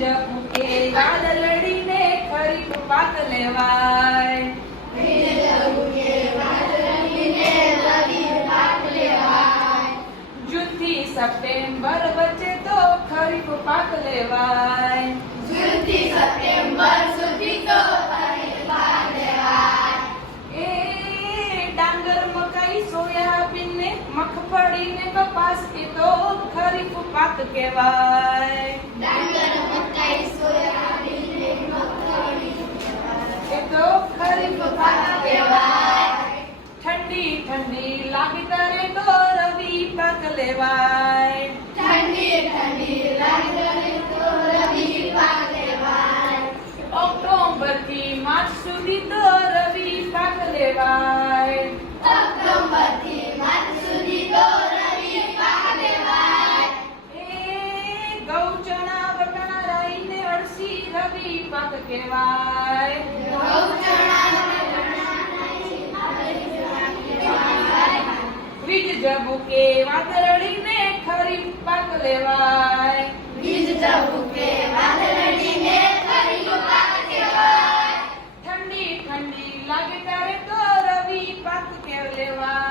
જપું કે તો ખરીફ પાક લેવાય જૂનથી સપ્ટેમ્બર વચ્ચે તો ખરીફ પાક લેવાય એ ડાંગર મકાઈ સોયાબીન ને મગફળી ને કપાસ એ તો ખરીફ પાક કહેવાય એ તો ખરીફ પાક કહેવાય ઠંડી ઠંડી લાગે ત્યારે તો રવિ પાક લેવાય ઠંડી ઠંડી લાગણી તો રવિ પાક લેવાય ઓક્ટોબરથી માર્ચ સુધી તો રવિ પાક લેવાય. ઓક્ટોબરથી માર્ચ સુધી તો રવિ પાક લેવાય. એ ગૌ ચણા વટાણા રાઈ ને અળસી રવિ પાક કહેવાય. બીજ જબુકે વાદળીને ખરી પાક લેવાય. બીજ જબુકે વાદળીને ખરીફ પાક લેવાય. ઠંડી ઠંડી લાગે ત્યારે તો રવિ પાક કે લેવાય.